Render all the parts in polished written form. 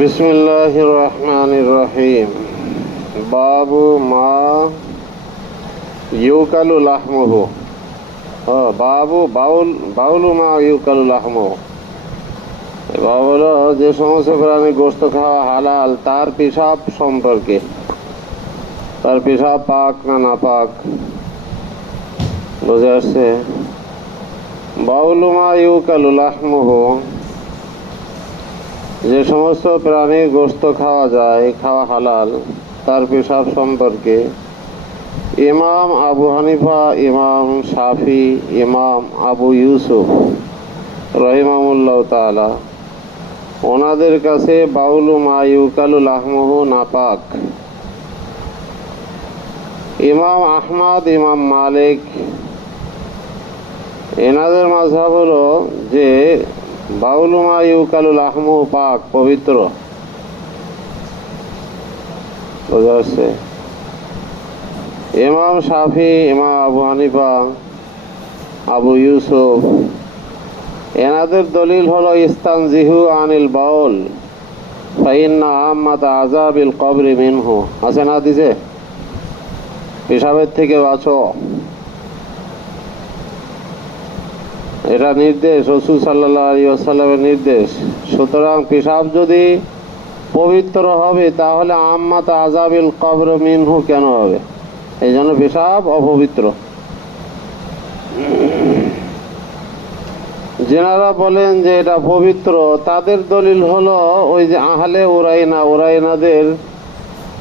বিসমিল্লাহির রহমানির রহিম। বাবু মা ইউকালু লাহমুহু। বাবু বাউলু মা ইউকালু লাহমুহু। বাবু হলো যে সমস্ত প্রাণী গোশত খাওয়া হালাল তার পেশাব সম্পর্কে। তার পেশাব পাক না নাপাক বুঝে আসছে? বাউলু মা ইউকালু লাহমুহু, যে সমস্ত প্রাণীর গোশত খাওয়া যায়, খাওয়া হালাল, তার পেশাব সম্পর্কে ইমাম আবু হানিফা, ইমাম শাফি, ইমাম আবু ইউসুফ রহিমাহুল্লাহ তাআলা, ওনাদের কাছে বাউলু মা ইউকালু লাহমুহু নাপাক। ইমাম আহমদ, ইমাম মালিক, এনাদের মাযহাব হলো যে বাউলু মা ইউকালু লাহমুহু পাক, পবিত্র। বোঝা যাচ্ছে? ইমাম শাফি, ইমাম আবু হানিফা, আবু ইউসুফ, এনাদের দলিল হলো ইস্তানজিহু আনিল বাউল ফাইন্না আম্মাত আযাবিল কবরি মিনহু। আছে না দিছে? পেশাবের থেকে বাঁচো, এটা নির্দেশ, রাসূল সাল্লাল্লাহু আলাইহি ওয়াসাল্লামের নির্দেশ। সুতরাং পেশাব যদি পবিত্র হবে তাহলে আম্মাত আযাবিল কবর মিনহু কেন হবে? এই জন্য পেশাব অপবিত্র। যারা বলেন যে এটা পবিত্র, তাদের দলিল হলো ওই যে আহলে উরাইনাদের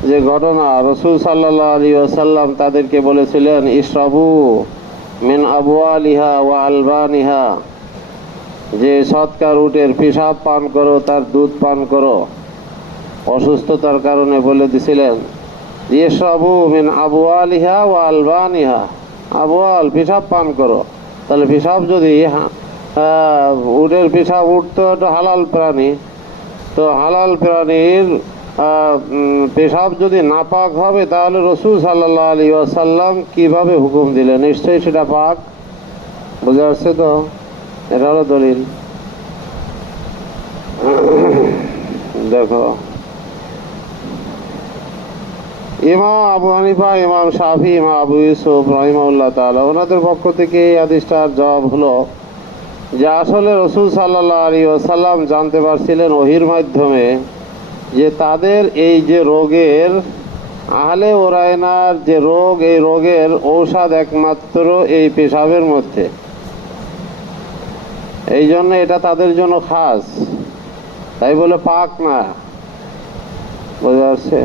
যে ঘটনা, রাসূল সাল্লাল্লাহু আলাইহি ওয়াসাল্লাম তাদেরকে বলেছিলেন ইশরাবু মিন আবওয়ালিহা ওয়া আলবানিহা, যে সৎকার উটের পেশাব পান করো, তার দুধ পান করো। অসুস্থতার কারণে বলে দিছিলেন ইশরাবু মিন আবওয়ালিহা ওয়া আলবানিহা, আবওয়াল পেশাব পান করো। তাহলে পেশাব যদি উটের পেশাব, উট তো একটা হালাল প্রাণী, তো হালাল প্রাণীর পেশাব যদি নাপাক হবে তাহলে রাসূল সাল্লাল্লাহু আলাইহি ওয়াসাল্লাম কিভাবে হুকুম দিলেন? নিশ্চয়ই সেটা পাক। বুঝা যাচ্ছে তো? এটা হলো দলিল। দেখো, ইমাম আবু হানিফা, ইমাম শাফি, ইমাম আবু ইউসুফ রহিমাহুল্লাহ তাআলা, ওনাদের পক্ষ থেকে এই হাদিসটার জবাব হলো যে আসলে রাসূল সাল্লাল্লাহু আলাইহি ওয়াসাল্লাম জানতে পারছিলেন ওহীর মাধ্যমে যে তাদের এই যে রোগের, আহলে ওরাইনার যে রোগ, এই রোগের ঔষধ একমাত্র এই পেশাবের মধ্যে। এই জন্য এটা তাদের জন্য খাস, তাই বলে পাক না। বোঝা যাচ্ছে?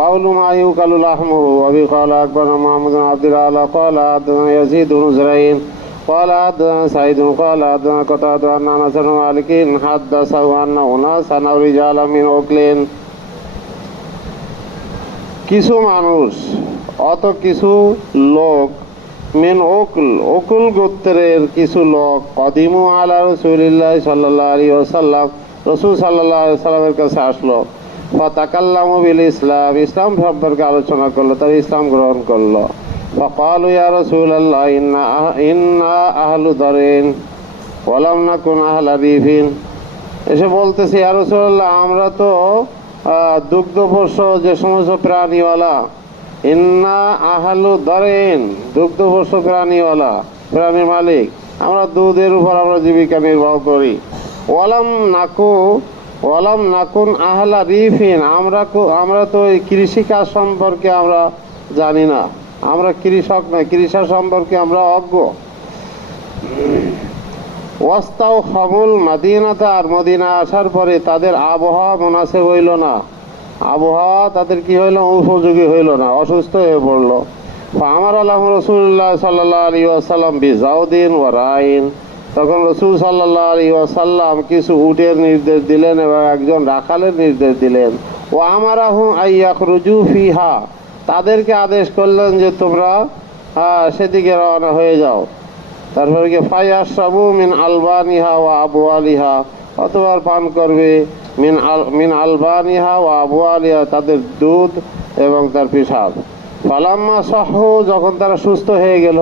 বাউলু মা ইউকালু লাহমুহু। ওয়াবি ক্বালা আকবারনা মুহাম্মদ বিন আব্দুল্লাহ ক্বালা হাদাসানা ইয়াজিদ বিন যুরাইন ক্বালা হাদাসানা সাঈদ ক্বালা হাদাসানা কাতাদা আন আনাস বিন মালিক হাদাসাহু আন্না উনাসান আও রিজালাম মিন উকলিন। কিছু মানুষ, কিছু লোক, মিন উকুল গোত্রের কিছু লোক, কদিমু আলা রাসূলিল্লাহ সাল্লাল্লাহু আলাইহি ওয়াসাল্লাম, রাসূল সাল্লাল্লাহু আলাইহি ওয়াসাল্লামের কাছে আসলো। ফাতাকাল্লামু বিল ইসলাম, ইসলাম সম্পর্কে আলোচনা করলো, তারা ইসলাম গ্রহণ করলো। ফাকালু ইয়া রাসূলুল্লাহ ইন্না আহলু দারিন ওয়া লাম নাকুন আহলা রিফিন। এসে বলতেছে, ইয়া রাসূলুল্লাহ, আমরা তো দুগ্ধপোষ্য যে সমস্ত প্রাণীওয়ালা, ইন্না আহলু দারিন, দুগ্ধপোষ্য প্রাণীওয়ালা, প্রাণীর মালিক, আমরা দুধের উপর আমরা জীবিকা নির্বাহ করি। ওয়ালাম নাকুন আহলা রিফিন, আমরা তো এই কৃষিকাজ সম্পর্কে আমরা জানি না, আমরা কৃষক নয়, কৃষি সম্পর্কে আমরা অজ্ঞ। ওয়াস্তাও খামুল মাদিনাতা, আর মদিনা আসার পরে তাদের আবহাওয়া মুনাসিব হইল না, আবহাওয়া তাদের কি হইল? উপযোগী হইল না, অসুস্থ হয়ে পড়লো। আমার আল্লাহ রাসূলুল্লাহ সাল্লাল্লাহু আলাইহি ওয়াসাল্লাম বিজাউদিন ওয়া রাইন, তখন রাসূল সাল্লাল্লাহু আলাইহি ওয়াসাল্লাম কিছু উটের নির্দেশ দিলেন এবং একজন রাখালের নির্দেশ দিলেন। ও আমারাহুম আইয়াখরুজু ফিহা, তাদেরকে আদেশ করলেন যে তোমরা সেদিকে রওনা হয়ে যাও। তারপরে কি ফায়াশরাবু মিন আলবানিহা ওয়া আবওয়ালিহা, অতবার পান করবে মিন আলবানিহা ওয়া আবওয়ালিহা, তাদের দুধ এবং তার পেশাব। ফালাম্মা সাহু, যখন তারা সুস্থ হয়ে গেল,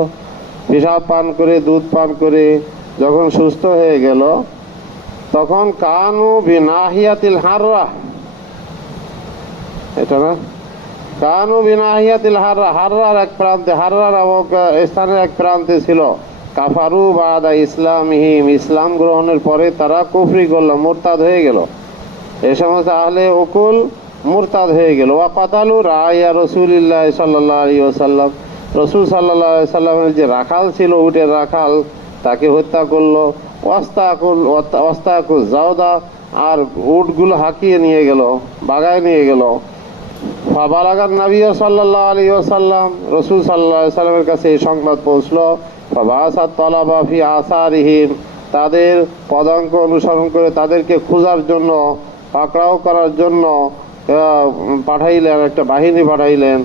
পেশাব পান করে, দুধ পান করে, যখন সুস্থ হয়ে গেল তখন কানু বিনাহিয়াতিল হাররা, এটা না, কানু বিনাহিয়াতিল হাররা, হাররার এক প্রান্তে, হাররা নামক স্থানের এক প্রান্তে ছিল। কাফারু বাদা ইসলামহিম, ইসলাম গ্রহণের পরে তারা কুফরি করলো, মুরতাদ হয়ে গেল। এই সমস্ত আহলে উকুল মুরতাদ হয়ে গেল। ওয়া কাতালু রায়া রাসূলিল্লাহ সাল্লাল্লাহু আলাইহি ওয়াসাল্লাম, রাসূল সাল্লাল্লাহু আলাইহি সাল্লামের যে রাখাল ছিল, উটের রাখাল, তাকে হত্যা করলো। ওয়াস্তাকুল জাওদা, আর উটগুলো হাঁকিয়ে নিয়ে গেল, বাগায় নিয়ে গেল। ফাবালাগান নবী সাল্লাল্লাহু আলাইহি ওয়াসাল্লাম, রাসূল সাল্লাল্লাহু আলাইহি সাল্লামের কাছে এই সংবাদ পৌঁছলো। ফাবাসাত তালাবা ফি আসারিহিম, তাদের পদাঙ্ক অনুসরণ করে তাদেরকে খোঁজার জন্য, পাকড়াও করার জন্য পাঠাইলেন, একটা বাহিনী পাঠাইলেন।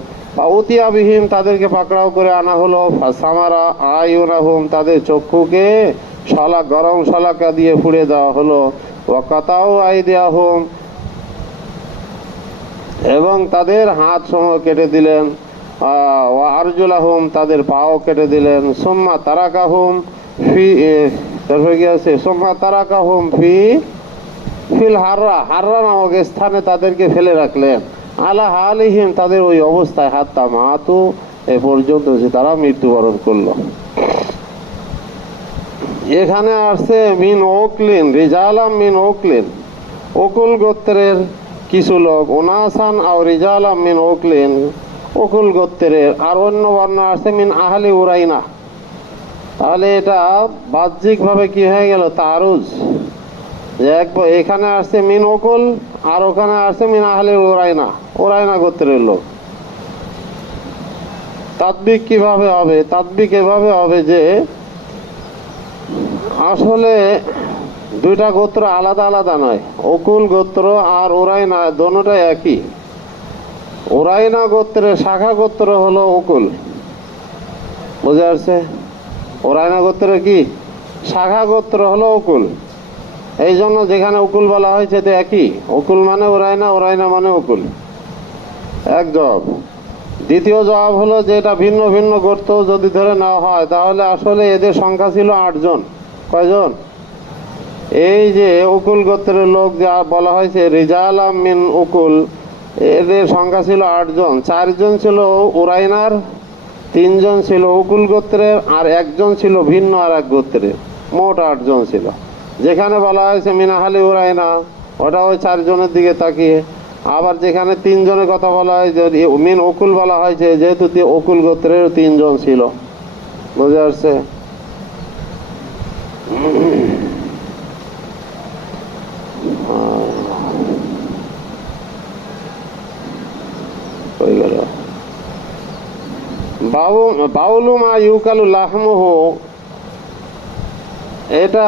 উতিয়াবিহীন, তাদেরকে পাকড়াও করে আনা হলো। ফাসামারা আয়ুনাহুম, তাদের চক্ষুকে গরম শলাকা দিয়ে পুড়ে দেওয়া হলো। ওয়াকাতাও আইদিয়াহুম, এবং তাদের হাত সমূহ কেটে দিলেন। ওয়া আরজুলাহুম, তাদের পাও কেটে দিলেন। সুম্মা তারাকাহুম ফি, তারপরে কি আছে, সুম্মা তারাকাহুম ফিল হাররা, হাররা নামক স্থানে তাদেরকে ফেলে রাখলেন। আলা হালিহিম, তাদের ওই অবস্থায়, হাত্তা মাতু, এ পর্যন্ত যে তারা মৃত্যুবরণ করলো। এখানে আসছে মিন ওকলিন, রিজালাম মিন ওকলিন, ওকুল গোত্রের কিছু লোক, ওনাসান আও রিজালাম মিন ওকলিন, ওকুল গোত্রের। আর অন্য বর্ণনা আসছে মিন আহলি উরাইনা। তাহলে এটা বাহ্যিকভাবে কি হয়ে গেল, তারুজ। এখানে আসছে মিন ওকুল, আর ওখানে আসছে মিন আহলি উরাইনা, উরাইনা গোত্রের লোক। তাদবিক কিভাবে হবে? তাদবিক এভাবে হবে যে আসলে দুইটা গোত্র আলাদা আলাদা নয়, ওকুল গোত্র আর উরাইনা দোনোটাই একই। উরাইনা গোত্রের শাখা গোত্র হলো ওকুল, বুঝে আসছে? উরাইনা গোত্রের কি শাখা গোত্র হলো ওকুল। এই জন্য যেখানে উকুল বলা হয়েছে তো একই, উকুল মানে উরাইনা, উরাইনা মানে উকুল, এক জবাব। দ্বিতীয় জবাব হলো যে এটা ভিন্ন ভিন্ন গোত্র যদি ধরে নেওয়া হয়, তাহলে আসলে এদের সংখ্যা ছিল 8 জন। কয়জন? এই যে উকুল গোত্রের লোক যা বলা হয়েছে রিজালাম মিন উকুল, এদের সংখ্যা ছিল 8 জন। 4 জন ছিল উরাইনার, 3 জন ছিল উকুল গোত্রের, আর 1 জন ছিল ভিন্ন আর এক গোত্রের। মোট 8 জন ছিল। যেখানে বলা হয়েছে মিনাহালি উরাইনা, ওটা ওই 4 জনের দিকে তাকিয়ে। আবার যেখানে 3 জনের কথা বলা হয়েছে মিন উকুল বলা হয়েছে, যেহেতু উকুল গোত্রের 3 জন ছিল। বুঝে আসছে? বাউলু মা ইউকালু লাহমুহু, এটা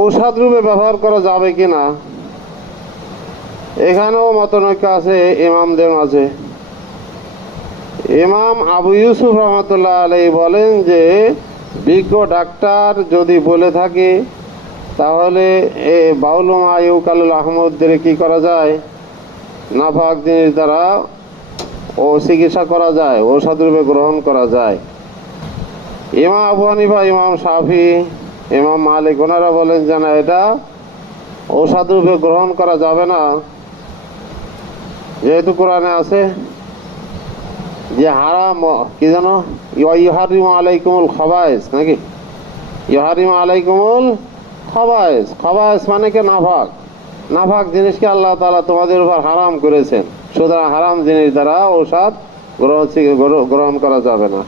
ঔষধ রূপে ব্যবহার করা যাবে কিনা, এখানেও মতনৈক্য আছে ইমামদের মাঝে। ইমাম আবু ইউসুফ রহমতুল্লাহ আলাইহি বলেন যে বিজ্ঞ ডাক্তার যদি বলে থাকে তাহলে বাউলু মা ইউকালুল আহমদদের কি করা যায়, নাফাক জিনিস দ্বারা ও চিকিৎসা করা যায়, ঔষধ রূপে গ্রহণ করা যায়। ইমাম আবু হানিফা, ইমাম শাফি, ইমাম মালিক ওনারা বলেন যে না, এটা ঔষধ রূপে গ্রহণ করা যাবে না, যেহেতু কোরআনে আছে যে হারাম, কি জানো, ইউহারিমু আলাইকুমুল খাবায়েস, নাকি ইউহারিমু আলাইকুমুল খাবায়েস। খাবায়েস মানে কি নাফাক, নাফাক জিনিসকে আল্লাহ তাআলা তোমাদের উপর হারাম করেছেন। সুতরাং হারাম জিনিস দ্বারা ঔষধ গ্রহণ করা যাবে না।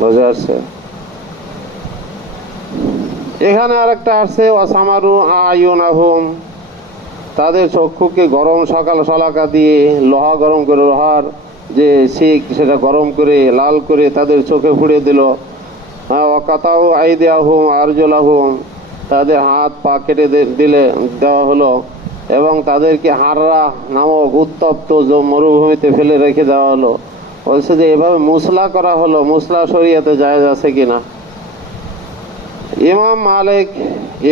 বুঝে আসছে? এখানে আরেকটা আসছে ওয়াসামারু আয়ুনাহুম, তাদের চক্ষুকে গরম শলাকা দিয়ে, লোহা গরম করে, লোহার যে শিক সেটা গরম করে লাল করে তাদের চোখে ফুড়ে দিল। ওয়াকাতাউ আইদিয়াহুম আরজুলাহুম, তাদের হাত পা কেটে দেওয়া হলো, এবং তাদেরকে হাররা নামক উত্তপ্ত মরুভূমিতে ফেলে রেখে দেওয়া হলো। বলছে যে এভাবে মুসলা করা হলো, মুসলা শরিয়াতে জায়েজ আছে কিনা। ইমাম মালিক,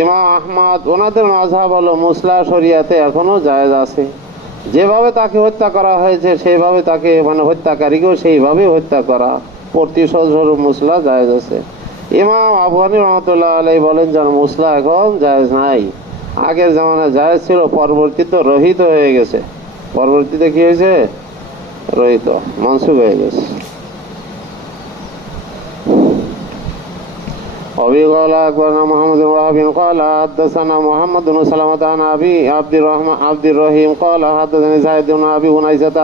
ইমাম আহমদ ওনাদের মাযহাব হলো মুসলা শরিয়াতে এখনো জায়েজ আছে। যেভাবে তাকে হত্যা করা হয়েছে সেইভাবে তাকে, মানে হত্যাকারীকেও সেইভাবে হত্যা করা, প্রতি স্বরূপ মুসলা জায়েজ আছে। ইমাম আবু হানিফা রাহমাতুল্লাহ আলাইহি বলেন যেন মুসলা এখন জায়েজ নাই, আগের জামানায় জায়েজ ছিল, পরবর্তীতে রহিত হয়ে গেছে। পরবর্তীতে কি হয়েছে? রহিত, মানসুখ হয়ে গেছে। وفي قال أخبرنا محمد بن وهب قال حدثنا محمد بن سلمة عن أبي عبد الرحيم قال حدثني زيد بن أبي أنيسة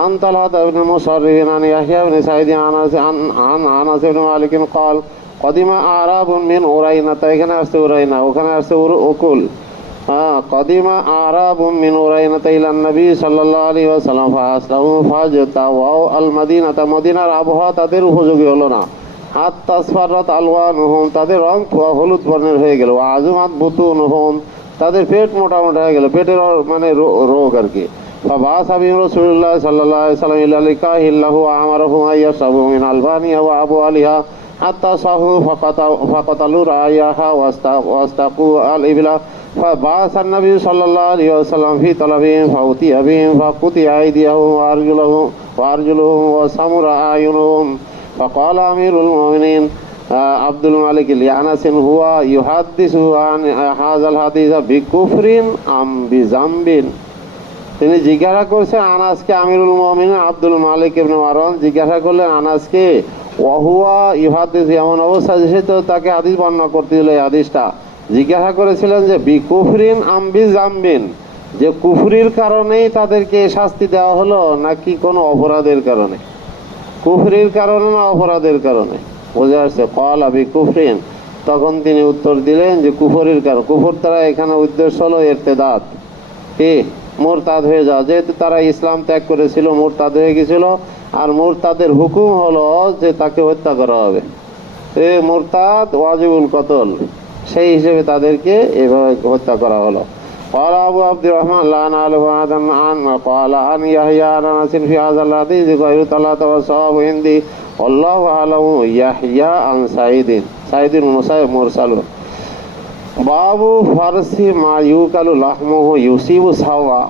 عن طلحة بن مصرف عن يحيى بن سعيد عن أنس بن مالك قال قدم أعراب من أرينة، এখানে আসছে উরাইনা, ওখানে আসছে উকুল। قدم أعراب من أرينة إلى النبي صلى الله عليه وسلم فأسلموا فاجتووا المدينة، মদিনার আবহাওয়া তাদের উপযোগী হলো না। হাত্তা আসফারাত আলওয়ানুহুম, তাদের রং হলুদ বর্ণের হয়ে গেল। আজমাত বুতুনুহুম, তাদের পেট মোটা মোটা হয়ে গেল, পেটের মানে রোগ আর কি। ফাবাস হাবিব রাসূলুল্লাহ সাল্লাল্লাহু আলাইহি ওয়াসাল্লাম ইলা লিকাহিল্লাহু আমারহুম আইয়াশরাবু মিন আলবানিয়া ওয়া আবু আলিহা হাত্তা সাহু ফাকাতালু রায়াহা ওয়াস্তাকু আল ইবলা فبعث النبي صلى الله عليه وسلم في طلبهم فأتي بهم فقطع أيديهم وأرجلهم وسمر أعينهم فقال أمير المؤمنين عبد الملك لأنس هو يحدث عن هذا الحديث بكفر أم بذنب। তিনি জিজ্ঞাসা করছেন আনাসকে, আমিরুল মুমিনিন আব্দুল মালিক ইবনে মারওয়ান জিজ্ঞাসা করলেন আনাসকে, ওয়াহুয়া ইউহাদিস, এমন অবস্থা সে তো তাকে হাদিস বর্ণনা করতে দিল। এই হাদিসটা জিজ্ঞাসা করেছিলেন যে বিকুফরিন আম বিজাম্বিন, যে কুফরির কারণেই তাদেরকে শাস্তি দেওয়া হলো নাকি কোনো অপরাধের কারণে? কুফরির কারণে না অপরাধের কারণে? বোঝা যাচ্ছে কল আবি কুফরিন। তখন তিনি উত্তর দিলেন যে কুফরির কারণ। কুফর তারা এখানে উদ্দেশ্য হলো ইরতেদাদ, কি মুরতাদ হয়ে যাওয়া, যেহেতু তারা ইসলাম ত্যাগ করেছিল, মুরতাদ হয়ে গেছিল। আর মুরতাদের হুকুম হলো যে তাকে হত্যা করা হবে, এ মুরতাদ ওয়াজিবুল কতল, সেই হিসেবে তাদেরকে এভাবে হত্যা করা হলো। قال أبو عبد الرحمن لا نعلم هذا عن قال عن يحيى عن أنس في هذا الحديث غير ثلاثة والصواب عندي والله أعلم يحيى عن سعيد بن مسيب مرسل باب فرس ما يؤكل لحمه يصيب سوا।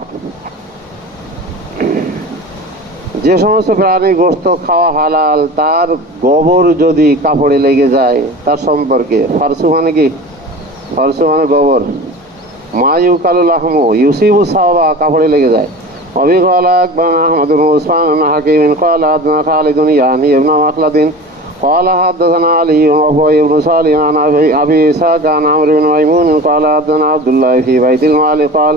যে সমস্ত প্রাণী গোশত খাওয়া হালাল, তার গোবর যদি কাপড়ে লেগে যায় তার সম্পর্কে। ফারসু মানে কি? ফারসু মানে গোবর। মা ইউকালু লাহমু ইউসিবু সাওবা, কাপড়ে লেগে যায়। অবি ক্বালা আকবারনা আহমদ ইবনে উসমান আন হাকিম ক্বালা হাদানা খালিদুন ইয়ানি ইবনে মাখলাদিন ক্বালা হাদাসানা আলী ওয়া ইবনে সালিহ আন আবি ইসহাক আন আমর ইবনে মাইমুন ক্বালা হাদানা আব্দুল্লাহ ফি বাইতিল মাল ক্বাল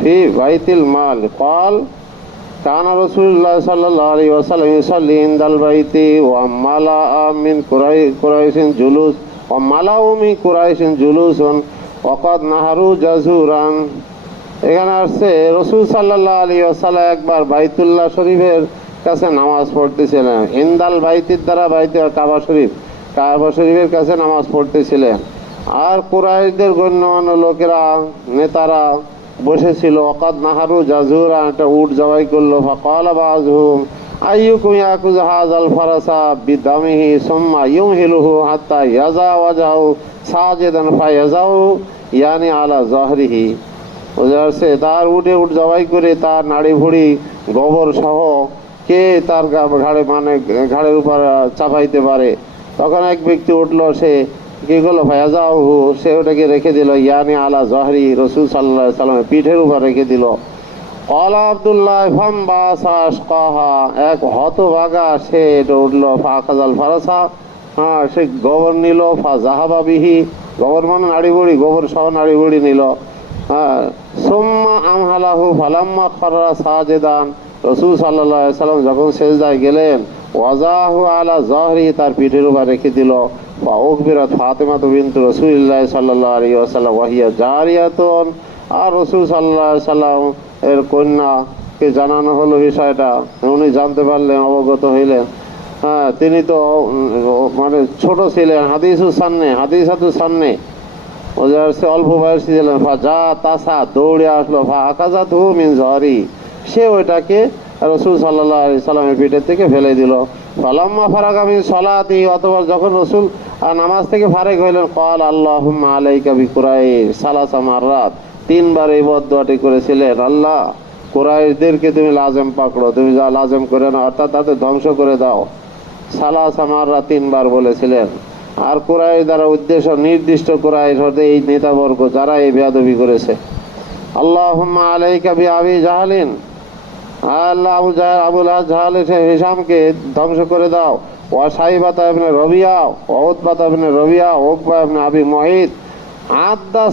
ফি বাইতিল মাল ক্বাল কানা রাসূলুল্লাহ সাল্লাল্লাহু আলাইহি ওয়াসাল্লাম ইউসাল্লি ইনদাল বাইতি ওয়া মালা মিন কুরাইশিন জুলুস ওয়া মালাউ মিন কুরাইশিন জুলুসুন ওয়াকাদ নাহারু জাজুরান। এখানে আসছে রাসূল সাল্লাল্লাহু আলাইহি ওয়াসাল্লাম একবার বাইতুল্লাহ শরীফের কাছে নামাজ পড়তেছিলেন। ইনদাল বাইতির দ্বারা বাইতে কাবা শরীফের কাছে নামাজ পড়তেছিলেন। আর কুরাইশদের গণ্যমান্য লোকেরা, নেতারা বসেছিল। ওয়াকাদ নাহারু জাজুরান, একটা উট জবাই করলো। ফাকালা বাযুহুম আইয়ুকুম ইয়াকুযু হাযাল ফারাসা বিদামিহি সুম্মা ইউমহিলুহু হাত্তা ইয়াজা ওয়াজহু সাজিদান ফায়াজাউ ইয়ানি আলা যাহরিহি। ওজারসে তার উট জবাই করে তার নাড়ি ভুড়ি গোবর সহ কে তার ঘাড়ে মানে ঘাড়ের উপর চাপাইতে পারে। তখন এক ব্যক্তি উঠলো, সে কি করলো? ফায়াজাহু, সে ওটাকে রেখে দিল। ইয়ানি আলা যাহরি, রাসূল সাল্লাল্লাহু আলাইহি ওয়াসাল্লামের পিঠের উপর রেখে দিল। ক্বালা আব্দুল্লাহ ফামবাসা আশকাহা, এক হতভাগা সে এটা উঠলো। ফাখাযাল ফারাসা, সে গোবর নিল। ফাযাহাবা বিহি, গোবর মানে নাড়ি ভুড়ি, গোবর সহ নাড়ি ভুড়ি নিল। সুম্মা আমহালাহু ফালাম্মা খাররা সাজিদান, রাসূল সাল্লাল্লাহু আলাইহি ওয়াসাল্লাম যখন সিজদায় গেলেন, ওয়াজাহু আলা যাহরি, তার পিঠের উপর রেখে দিল। ফাউকবিরাত ফাতিমা বিনতু রাসূলিল্লাহ সাল্লাল্লাহু আলাইহি ওয়াসাল্লাম ওয়াহিয়া জারিয়াতুন, আর রাসূল সাল্লাল্লাহু আলাইহি ওয়াসাল্লাম এর কন্যাকে জানানো হলো বিষয়টা। উনি জানতে পারলেন, অবগত হইলেন। তিনি তো মানে ছোট ছিলেন, হাদিসাতুস সান্নে, অল্প বয়সী ছিলেন। যা তাসা, দৌড়ে আসলো। ফাআখাযাতহু মিন যাহরি, সে ওইটাকে রাসূল সাল্লাল্লাহু আলাইহি সাল্লামের পিঠের থেকে ফেলে দিল। ফালাম্মা ফারাগা মিন সালাতি, অতঃপর যখন রাসূল নামাজ থেকে ফারেক হইলেন, ক্বাল আল্লাহুম্মা আলাইকা বিকুরাইশ সালাসা মাররাত, তিনবার এই বদদুয়াটি করেছিলেন। আল্লাহ, কুরাইশদেরকে তুমি লাজেম পাকড়ো, তুমি যা লাজেম করে নাও, অর্থাৎ তাদের ধ্বংস করে দাও। সালাসা মাররা 3 বার বলেছিলেন। আর কুরাইশ দ্বারা উদ্দেশ্য নির্দিষ্ট কুরাইশ হতে এই নেতাবর্গ যারা এই বেয়াদবি করেছে। আল্লাহুম্মা আলাইকা বিআবি জাহলিন, আল্লাহ আবুল জাহল হিশামকে ধ্বংস করে দাও। ওয়া সাইবাতা ইবনে রবিয়া, ওয়া উতবাতা ইবনে রবিয়া, উকবা ইবনে আবি মুঈত, আদ্দা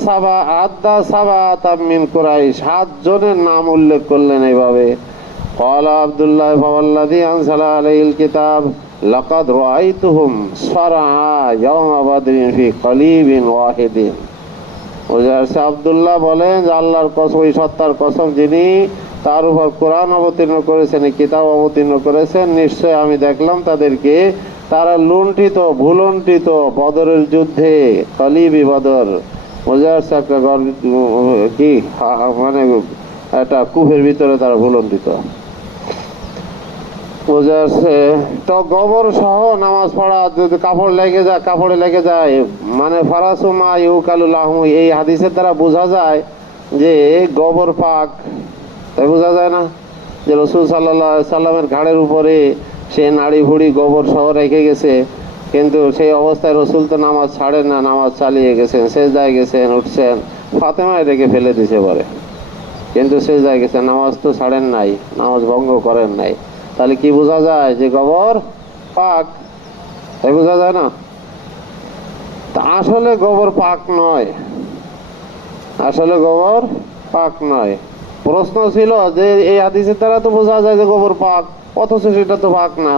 সাবাতা মিন কুরাইশ, 7 জনের নাম উল্লেখ করলেন এইভাবে। ক্বালা আব্দুল্লাহ ফাওয়াল্লাযী আনজালা আলাইহিল কিতাব লাকাদ রাআইতুহুম সারআ ইয়াওমা বাদরিন ফি কলিবিন ওয়াহিদিন। ওজারসে আব্দুল্লাহ বলেন যে আল্লাহর কসম, ওই সত্তার কসম যিনি তার উপর কোরআন অবতীর্ণ করেছেন, কিতাব অবতীর্ণ করেছেন, নিশ্চয় আমি দেখলাম তাদেরকে তারা লুণ্ঠিত ভুলুণ্ঠিত বদরের যুদ্ধে, কলিবি বদর, ওজারসে একটা কি মানে একটা কূপের ভিতরে তারা ভুলুণ্ঠিত। বোঝাচ্ছে তো গোবর সহ নামাজ পড়া যদি কাপড়ে লেগে যায় মানে ফারাসুমা ইউকালুল আহমু, এই হাদিসের দ্বারা বোঝা যায় যে গোবর পাক। তাই বোঝা যায় না যে রাসূল সাল্লাল্লাহু আলাইহি সাল্লামের ঘাড়ের উপরে সে নাড়ি ভুড়ি গোবর সহ রেখে গেছে, কিন্তু সেই অবস্থায় রাসূল তো নামাজ ছাড়েন না, নামাজ চালিয়ে গেছেন, সেজদায় গেছেন, উঠছেন, ফাতেমা এটাকে ফেলে দিতে পারে, কিন্তু সেজদায় গেছেন, নামাজ তো ছাড়েন নাই, নামাজ ভঙ্গ করেন নাই। তাহলে কি বোঝা যায় যে গোবর পাক? তাই বোঝা যায় না? তা আসলে গোবর পাক নয়, আসলে গোবর পাক নয়। প্রশ্ন ছিল যে এই হাদিসের দ্বারা তো বোঝা যায় যে গোবর পাক, অথচ সেটা তো পাক না।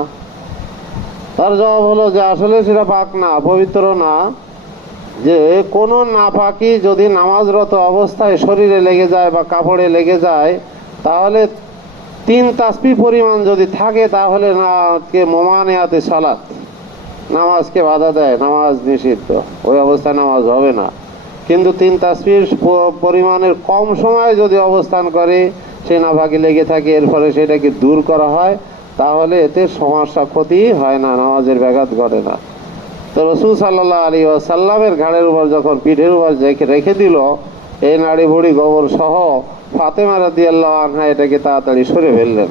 তার জবাব হলো যে আসলে সেটা পাক না, পবিত্র না। যে কোনো নাপাকি যদি নামাজরত অবস্থায় শরীরে লেগে যায় বা কাপড়ে লেগে যায়, তাহলে 3 তাসবিহ পরিমাণ যদি থাকে তাহলে না কে মোমানিয়াতে সালাত, নামাজকে বাধা দেয়, নামাজ নিষিদ্ধ, ওই অবস্থায় নামাজ হবে না। কিন্তু 3 তাসবিহ পরিমাণের কম সময়ে যদি অবস্থান করে, সে নাপাকি লেগে থাকে, এর ফলে সেটাকে দূর করা হয়, তাহলে এতে সমস্যা ক্ষতি হয় না, নামাজের ব্যাঘাত ঘটে না। তো রাসূল সাল্লাল্লাহু আলাইহি ওয়াসাল্লামের ঘাড়ের উপর যখন পিঠের উপর রেখে দিল এই নাড়ি ভুড়ি গোবর সহ, ফাতেমা রাদিয়াল্লাহু আনহা এটাকে তাড়াতাড়ি সরে ফেললেন।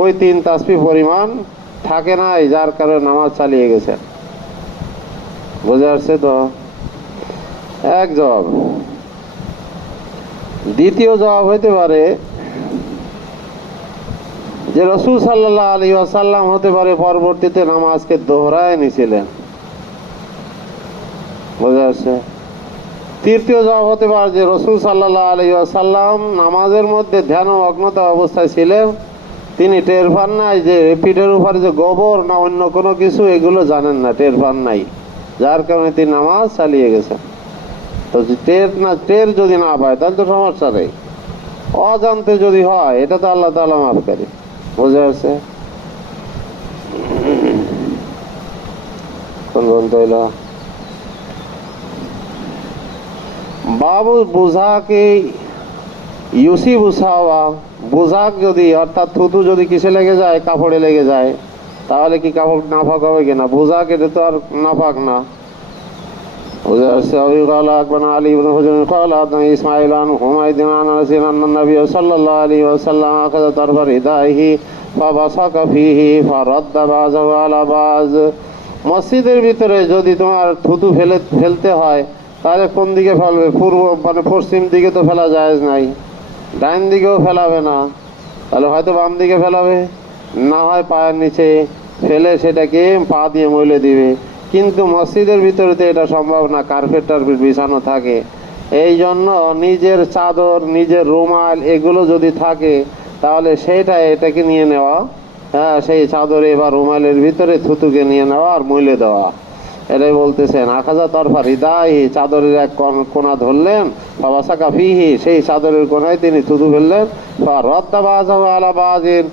ওই 3 তাসবিহ পরিমাণ থাকে নাই, যার কারণে নামাজ চালিয়ে গেছেন। বুঝে আসছে তো? এক জবাব। দ্বিতীয় জবাব হইতে পারে যে রাসূল সাল্লাল্লাহু আলাইহি ওয়াসাল্লাম হতে পারে পরবর্তীতে নামাজকে দোহরায় নিয়েছিলেন। বুঝে আসছে? তৃতীয় জবাব হতে পারে যে রাসূল সাল্লাল্লাহু আলাইহি ওয়াসাল্লাম নামাজের মধ্যে ধ্যানমগ্নতা অবস্থায় ছিলেন, তিনি টের পান নাই যে পিঠের উপরে যে গোবর না অন্য কোনো কিছু, এগুলো জানেন না, টের পান নাই, যার কারণে তিনি নামাজ চালিয়ে গেছেন। তো টের যদি না পায় তাহলে তো সমস্যা নেই। অজান্তে যদি হয় এটা তো আল্লাহ তাআলা মাফকারী। বুঝে আসছে? কোন গ্রন্থ হইল? বাবু বুঝাকে ইউসি বুঝাওয়া, বুঝাক যদি অর্থাৎ থুতু যদি কিসে লেগে যায়, কাপড়ে লেগে যায়, তাহলে কি কাপড় নাফাক হবে কিনা? বুঝাক এটা তো আর নাফাক না। বুঝে আসছে? قال أخبرنا علي بن حجر قال حدثنا إسماعيل عن حميد عن أنس أن النبي صلى الله عليه وسلم أخذ طرف ردائه فبصق فيه فرد بعضه على بعض। মসজিদের ভিতরে যদি তোমার থুতু ফেলতে হয় তাহলে কোন দিকে ফেলবে? পূর্ব মানে পশ্চিম দিকে তো ফেলা জায়েজ নাই, ডাইন দিকেও ফেলাবে না, তাহলে হয়তো বাম দিকে ফেলাবে, না হয় পায়ের নিচে ফেলে সেটাকে পা দিয়ে মইলে দিবে। কিন্তু মসজিদের ভিতরে তো এটা সম্ভব না, কার্পেট টার্পেট বিছানো থাকে। এই জন্য নিজের চাদর, নিজের রুমাল এগুলো যদি থাকে তাহলে এটাকে নিয়ে নেওয়া, হ্যাঁ, সেই চাদরে বা রুমালের ভিতরে থুতুকে নিয়ে নেওয়া আর মইলে দেওয়া। এটাই বলতেছেন আখাজা তরফা হৃদায়, চাদরের এক কোনা ধরলেন, বাবা সাকা ফিহি, সেই চাদরের কোনায় তিনি থুতু ফেললেন, বা রদ্দা বাজা আলা বাজিন,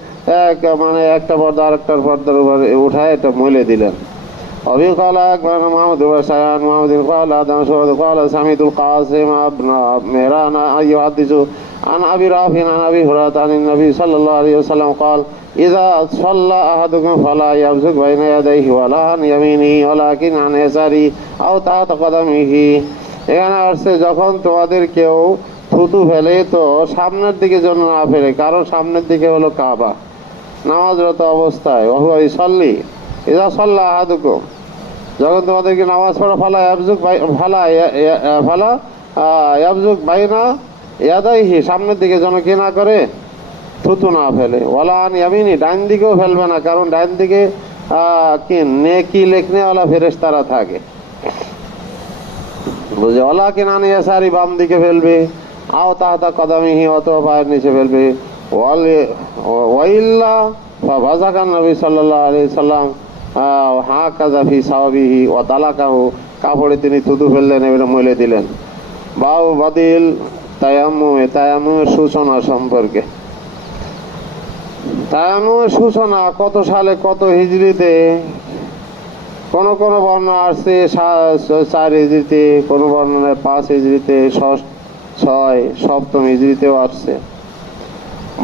মানে একটা পর্দা আরেকটার পর্দার উপরে উঠায় এটা মইলে দিলেন। أبي قال أكبرنا محمد بن سعيد محمد قال آدم سعود قال سمعت القاسم بن مهران يحدث عن أبي رافع عن أبي هريرة عن النبي صلى الله عليه وسلم قال إذا صلى أحدكم فلا يبصق بين يديه ولا عن يمينه ولكن عن يساره أو تحت قدمه। এখানে আসছে যখন তোমাদের কেউ থুতু ফেলে তো সামনের দিকে যেন না ফেলে, কারণ সামনের দিকে হলো কাবা, নামাজরত অবস্থায় ওহুয়া ইউসাল্লি, ইযা সাল্লা আহাদুকুম, যখন তোমাদেরকে নামাজ পড়া ফালা ইয়াবজুক বাইনা ইয়াদাইহি, সামনের দিকে যেন কি না করে, থুতু না ফেলে। ওয়ালা আন ইয়ামিনি, ডাইন দিকেও ফেলবে না, কারণ ডাইন দিকে কি নেকি লেখনেওয়ালা ফেরেশতারা থাকে, বুঝে। ওলা কি না নিয়ে সারি, বাম দিকে ফেলবে। আও তাহতা কদামিহি, অথবা পায়ের নিচে ফেলবে। ওয়াইল্লা ভাজাকান নবী সাল্লাল্লাহু আলাইহি সাল্লাম হাকাযা ফি সাওবিহি ওয়া তালাকাহু, কাপড়ে তিনি থুতু ফেললেন এবং মুলে দিলেন। বাউ বাদিল তায়াম্মুমের সূচনা সম্পর্কে। তায়াম্মুমের সূচনা কত সালে, কত হিজরিতে? কোন কোন বর্ণনা আসছে 4 হিজরিতে, কোন বর্ণনায় 5 হিজরিতে, 6, 7 হিজরিতেও আসছে।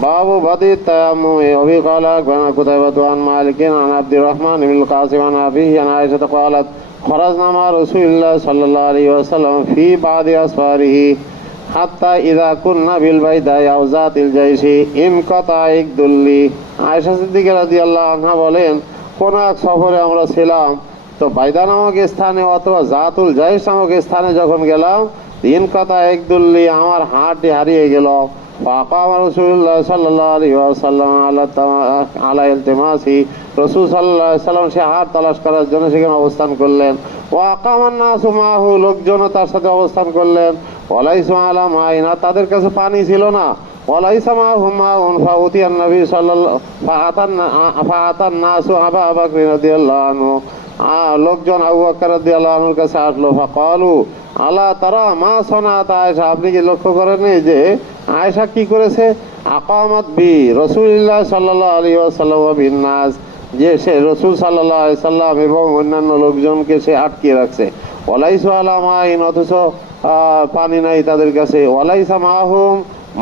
বাবু বাদি তায়াম্মুমে অবি ক্বালা বানা কুতাইবাতু আন মালিকিন আন আব্দুর রহমান ইবনুল কাসিম আন আবিহি আন আয়েশা ক্বালাত খরাজনা মা রাসূলিল্লাহ সাল্লাল্লাহু আলাইহি ওয়াসাল্লাম ফি বাদি আসফারিহি হাত্তা ইযা কুননা বিল বাইদা আও যাতিল জাইশি ইনকাতা ইকদুল্লি। আয়েশা সিদ্দিকা রাদিয়াল্লাহু আনহা বলেন, কোন এক সফরে আমরা ছিলাম, তো বাইদা নামক স্থানে অথবা জাতুল জাইশ নামক স্থানে যখন গেলাম, ইনকাতা ইকদুল্লি, আমার হাতটি হারিয়ে গেল। ফাকাম রাসূলুল্লাহ সাল্লাল্লাহু আলাইহি ওয়াসাল্লাম আলা ইলতিমাসি, রাসূল সাল্লাল্লাহু আলাইহি ওয়াসাল্লাম সে হাত তালাশ করার জন্য সেখানে অবস্থান করলেন। ওয়া আকামান নাসু মাহু, লোকজনও তার সাথে অবস্থান করলেন। ওয়ালাইসা আলা মাইনা, তাদের কাছে পানি ছিল না। ওয়ালাইসা মাহুম মাউন ফাউতিয়ান নবী সাল্লাল্লাহু ফাআতান নাসু আবা বকর রাদিয়াল্লাহু আনহু, লোকজন আবু বকর রাদিয়াল্লাহু আনহুর কাছে আসলো। ফাকালু আলা তারা মা সানাত আয়েশা, আপনি কি লক্ষ্য করেননি যে আয়েশা কি করেছে? আকামাত বি রাসূলুল্লাহ সাল্লাল্লাহু আলাইহি ওয়াসাল্লাম ওয়া বিন নাস, যে সে রাসূল সাল্লাল্লাহু আলাইহি সাল্লাম এবং অন্যান্য লোকজনকে সে আটকে রাখছে। ওয়ালাইসা আলা মাইন, অথচ পানি নাই তাদের কাছে। ওয়ালাইসা মাহুম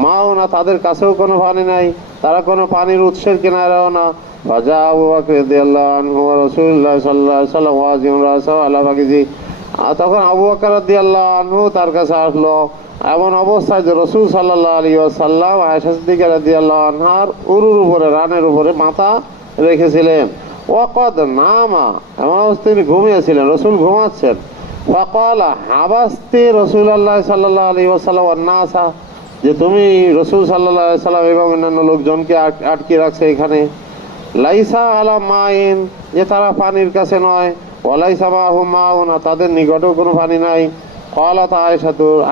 মাউনা, তাদের কাছেও কোনো পানি নাই, তারা কোনো পানির উৎসের কিনারেও না। ফাজা আবু বকর রাদিয়াল্লাহু আনহু ওয়া রাসূলুল্লাহ সাল্লাল্লাহু আলাইহি ওয়াসাল্লাম ওয়াজিম রাসাও আলা বাকিজি, তখন আবু বকর রাদিয়াল্লাহু আনহু তার কাছে আসলো, এমন অবস্থায় যে রাসূল সাল্লাল্লাহু আলাইহি ওয়াসাল্লাম আয়েশা সিদ্দিকা রাদিয়াল্লাহু আনহার উরুর উপরে, রানের উপরে মাথা রেখেছিলেন। ওয়াকাদ নামা, এমন অবস্থায় তিনি ঘুমিয়েছিলেন, রাসূল ঘুমাচ্ছেন। ফাকালা হাবাস্তি রাসূলুল্লাহ সাল্লাল্লাহু আলাইহি ওয়াসাল্লাম ওয়ান নাসা, যে তুমি রাসূল সাল্লাল্লাহু আলাইহি ওয়াসাল্লাম এবং অন্যান্য লোকজনকে আটকে রাখছে এখানে। লাইসা আলা মাইন, যে তারা পানির কাছে নয়। ওয়ালাইসা মাহুম মাউন, তাদের নিকটেও কোনো পানি নাই। ক্বালাত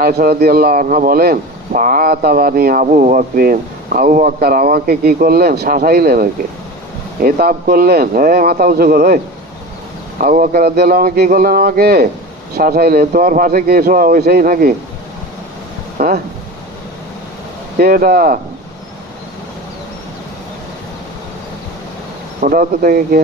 আয়েশা রাদিয়াল্লাহু আনহা বলেন, ফাআতাবানি আবু বকরিন, আবু বকর আমাকে কি করলেন? শাসাইলেন, ওকে এতাব করলেন। মাথা উঁচু করো। আবু বকর রাদিয়াল্লাহু আনহু কি করলেন? আমাকে শাসাইলেন। তোমার পাশে কে শোয়া, ওই সেই নাকি? হ্যাঁ, কে এটা? ওটাও তো দেখে কে?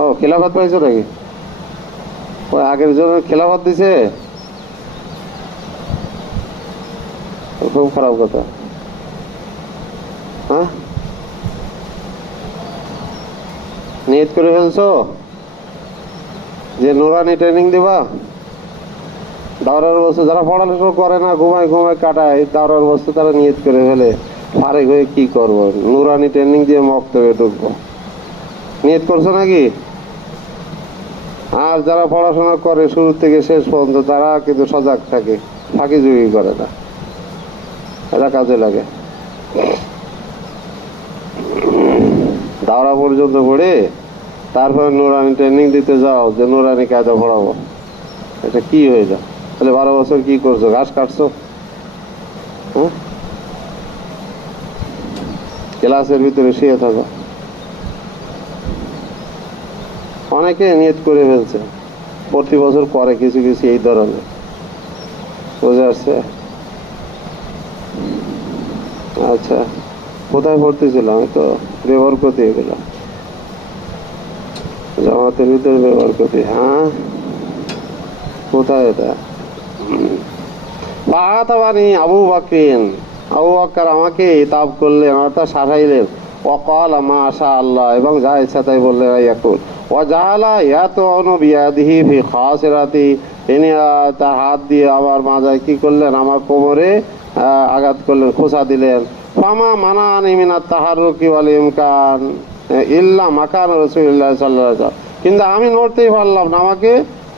ও, খেলাফত পাইছো নাকি? ওই আগের জন্য খেলাফত দিছে, খুব খারাপ কথা। হ্যাঁ, নিয়ত করে ফেলছো যে নুরানি ট্রেনিং দিবা? দাওরার বস্তু যারা পড়াশোনা করে না, ঘুমায় কাটায়, দাওরার বস্তু তারা নিয়ত করে ফেলে, ফারেক হয়ে কি করবো, নুরানি ট্রেনিং দিয়ে মক্তবে ঢুকবো। নিয়ত করছো নাকি? আর যারা পড়াশোনা করে শুরু থেকে শেষ পর্যন্ত, তারা কিন্তু সজাগ থাকে, ফাঁকি ঝুঁকি করে না, এটা কাজে লাগে। দাওরা পর্যন্ত পড়ে তারপরে নুরানি ট্রেনিং দিতে যাও যে নুরানি কায়দা পড়াবো, এটা কি হয়ে যায়? তাহলে 12 বছর কি করছো? ঘাস কাটছো? হ্যাঁ, ক্লাসের ভিতরে শুয়ে থাকো। অনেকে নিয়ত করে ফেলছে, প্রতি বছর করে কিছু কিছু এই ধরনের, বুঝে আসছে? আচ্ছা, কোথায় পড়তেছিলাম? আমি তো ব্যবহার করতে গেলাম, জামাতের ভিতরে ব্যবহার করতে। হ্যাঁ, কোথায় এটা? ফাআতাবানি আবু বকরিন, আবু বকর আমাকে ইতাব করলেন, অর্থাৎ শাসাইলেন। ওয়াকাল মাশাআল্লাহ, এবং যা ইচ্ছা তাই বললেন। ইয়াকুল ওয়া জাআলা ইয়াতুনু বিয়াদিহি ফি খাসিরাতি, তিনি তার হাত দিয়ে আমার মাজায় কি করলেন? আমার কোমরে আঘাত করলেন, খোঁচা দিলেন। ফামা মানানি মিনাত তাহাররুকি ওয়াল ইমকান ইল্লা মাকান রাসূলুল্লাহ সাল্লাল্লাহু আলাইহি ওয়াসাল্লাম, কিন্তু আমি নড়তেই পারলাম না, আমাকে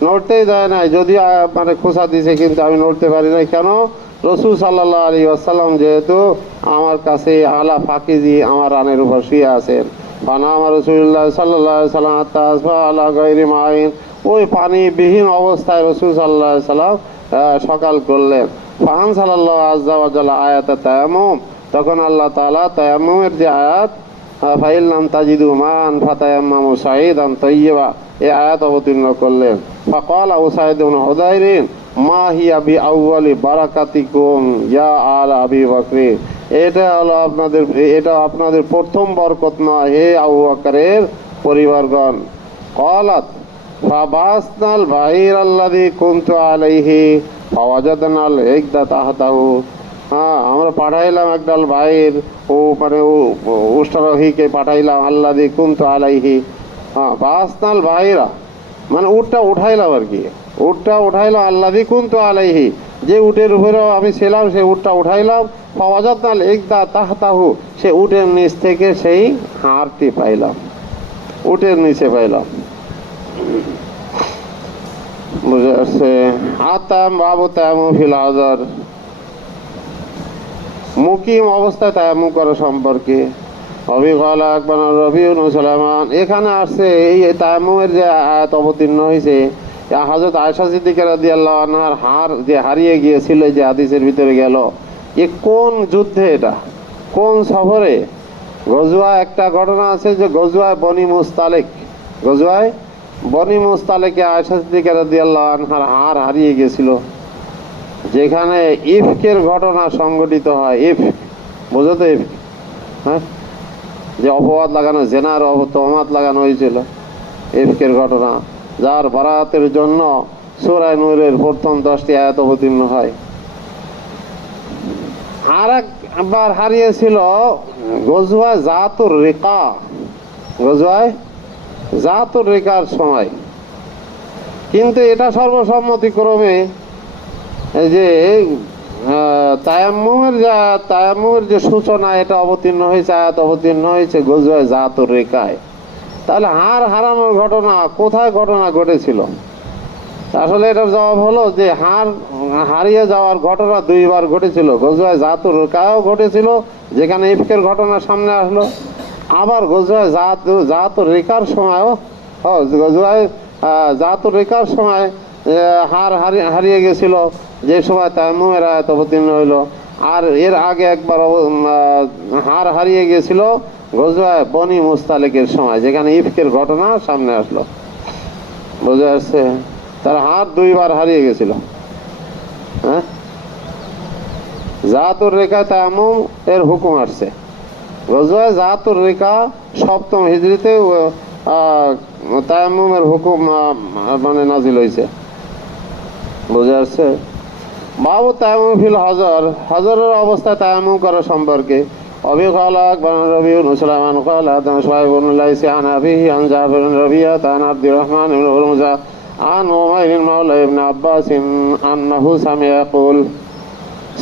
নড়তেই দেয় নাই, যদি মানে খোঁচা দিছে কিন্তু আমি নড়তে পারি নাই। কেন? রসুল সাল্লাল্লাহু আলাইহি ওয়াসাল্লাম যেহেতু আমার কাছে আলা ফাকিজি আমার রানের উপর শুয়ে আছেন। ফানামা রাসূলুল্লাহ সাল্লাল্লাহু আলাইহি ওয়াসাল্লাম হাত্তা আসফা আলা গায়রি মাইন, ওই পানিবিহীন অবস্থায় রসুল সাল্লাল্লাহু আলাইহি ওয়াসাল্লাম সকাল করলেন। ফাআনজালাল্লাহু আযজা ওয়া জাল্লা আয়াতা তায়াম্মুম, তখন আল্লাহ তাআলা তায়াম্মুমের যে আয়াত ফাইল নাম তাজিদু মান ফাতায়াম্মামু সাঈদান তাইয়্যিবা, এই আয়াত অবতীর্ণ করলেন। ফাকালা উসাইদ ইবনে হুদাইরিন মা হিয়া বি আউয়ালি বারাকাতিকুম ইয়া আলা আবি বকর, এটা হলো আপনাদের, এটা আপনাদের প্রথম বরকত নয় হে আবু বকরের পরিবারগণ। ক্বালাত ফাবাসনাল বাহির আল্লাযী কুনতু আলাইহি ফাওয়াজাদনাল ইকদা তাহতাহু, হ্যাঁ আমরা পাঠাইলাম একদল ভাইয়ের, ও মানে উষ্ট্রারোহীকে পাঠাইলাম, আল্লাযী কুনতু আলাইহি, হ্যাঁ বাসনাল ভাইরা মানে উটটা উঠাইলাম আর কি, উটটা উঠাইলাম, আল্লাযী কুনতু আলাইহি যে উটের উপরেও আমি ছিলাম সেই উটটা উঠাইলাম। ফাওয়াজাদনাল ইকদা তাহতাহু, সে উটের নিচ থেকে সেই হাড়টি পাইলাম, উটের নিচে পাইলাম। বুঝে আসছে? আতাম বাবু তায়াম্মুম ফিল হাজার, মুকিম অবস্থায় তায়াম্মুম করা সম্পর্কে। অবিকালা আকবর রবিউল মুসলমান, এখানে আসছে এই তায়াম্মুমের যে আয়াত অবতীর্ণ হয়েছে, হযরত আয়েশা সিদ্দিকা রাদিয়াল্লাহু আনহার হাড় যে হারিয়ে গিয়েছিল, যে হাদিসের ভিতরে গেল, এ কোন যুদ্ধে, এটা কোন সফরে? গজওয়া একটা ঘটনা আছে যে গজওয়ায় বনি মুস্তালিক, গজওয়ায় বনি মুস্তালিকে আয়েশা সিদ্দিকা রাদিয়াল্লাহু আনহার হাড় হারিয়ে গিয়েছিল, যেখানে ইফকের ঘটনা সংঘটিত হয়। ইফক বুঝো তো? ইফক, হ্যাঁ, যে অপবাদ লাগানো, জেনার তহমাত লাগানো হয়েছিল, ইফকের ঘটনা, যার বারাতের জন্য সূরা নূরের প্রথম 10টি আয়াত অবতীর্ণ হয়। আর একবার হারিয়েছিল গজওয়া জাতুর রিকা, গজওয়ায় জাতুর রিকার সময়, কিন্তু এটা সর্বসম্মতিক্রমে যে তায়াম্মুমের যে সূচনা, এটা অবতীর্ণ হয়েছে, আয়াত অবতীর্ণ হয়েছে গজওয়ায়ে জাতুর রিকায়। তাহলে হাড় হারানোর ঘটনা কোথায় ঘটনা ঘটেছিল? আসলে এটার জবাব হলো যে হাড় হারিয়ে যাওয়ার ঘটনা দুইবার ঘটেছিল। গজওয়ায়ে জাতুর রিকায়ও ঘটেছিল, যেখানে ইফকের ঘটনা সামনে আসলো, আবার গজওয়ায়ে জাতুর রিকার সময়ও, গজওয়ায়ে জাতুর রিকার সময় হাড় হারিয়ে গেছিল, যে সময় তায়াম্মুমের আয়াত অবতীর্ণ হইল। আর এর আগে একবার হাড় হারিয়ে গেছিল গজওয়ায়ে বনি মুস্তালিকের সময়, যেখানে ইফকের ঘটনা সামনে আসলো। বুঝে আসছে? তার হাড় দুইবার হারিয়ে গেছিল। হ্যাঁ, জাতুর রেখা তায়াম্মুম এর হুকুম আসছে। গজওয়ায়ে জাতুর রেখা 7ম হিজরিতে তায়াম্মুমের হুকুম মানে নাজিল হয়েছে। বুঝে আসছে? বাবু তায়াম্মুম ফিল হজর, হজরের অবস্থায় তায়াম্মুম করা সম্পর্কে। অবিকালা আকবর রবিউল মুসলমান قال حدثنا شعيب بن ليث عن أبيه عن جابر بن ربيعة عن عبد الرحمن بن هرمزة عن عمير مولى ابن عباس أنه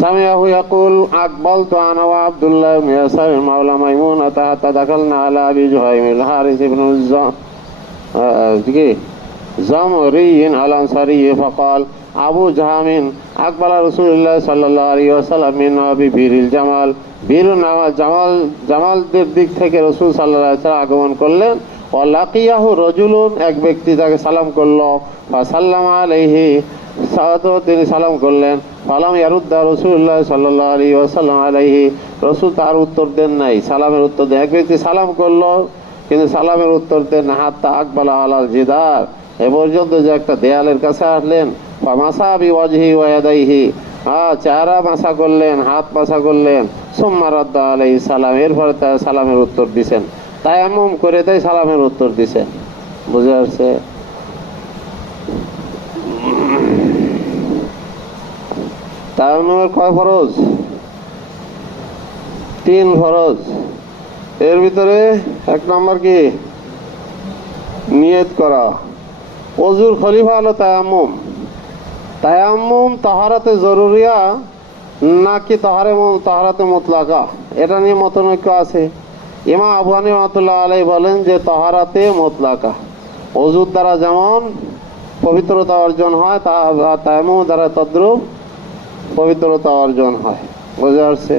سمعه يقول أقبلت أنا وعبد الله بن يسار مولى ميمونة حتى دخلنا على أبي جهيم الحارث بن زمري الأنصاري فقال আবু জাহামিন আকবর রাসূলুল্লাহ সাল্লাল্লাহু আলাইহি ওয়াসাল্লাম মিন নবী বীরিল জামাল, বীর জামালদের দিক থেকে রাসূল সাল্লাল্লাহু আলাইহি ওয়াসাল্লাম আগমন করলেন। ওয়া লাকিয়াহু রাজুলুন, এক ব্যক্তি তাকে সালাম করলো, ফাসাল্লামা আলাইহি, তিনি সালাম করলেন। ফালাম ইয়ারুদ্দা রাসূলুল্লাহ সাল্লাল্লাহু আলাইহি ওয়াসাল্লাম আলাইহি, রাসূল তার উত্তর দেন নাই, সালামের উত্তর দেন। এক ব্যক্তি সালাম করলো কিন্তু সালামের উত্তর দেন না। হাত্তা আকবালা আলাল জিদার, এ পর্যন্ত যে একটা দেয়ালের কাছে আসলেন। ফামাসা বিওয়াজহি ওয়া ইয়াদাইহি, চেহারা মাসা করলেন, হাত মাসা করলেন। সুম্মা রাদ্দা আলাইহিস সালাম, এরপরে তার সালামের উত্তর দিছেন। তায়াম্মুম করে তাই সালামের উত্তর দিছেন। বুঝে আসছে? তায়াম্মুমের কয় ফরজ? 3 ফরজ। এর ভিতরে 1 নম্বর কি? নিয়ত করা। ওযুর খলিফা হলো তায়াম্মুম। তায়াম্মুম তাহারাতে জরুরিয়া নাকি তাহারাতে মুতলাকা, এটা নিয়ে মতনৈক্য আছে। ইমাম আবু হানিফা রাহমাতুল্লাহ আলাইহি বলেন যে তাহারাতে মুতলাকা, ওযুর দ্বারা যেমন পবিত্রতা অর্জন হয় তায়াম্মুম দ্বারা তদ্রূপ পবিত্রতা অর্জন হয়। বুঝা যাচ্ছে?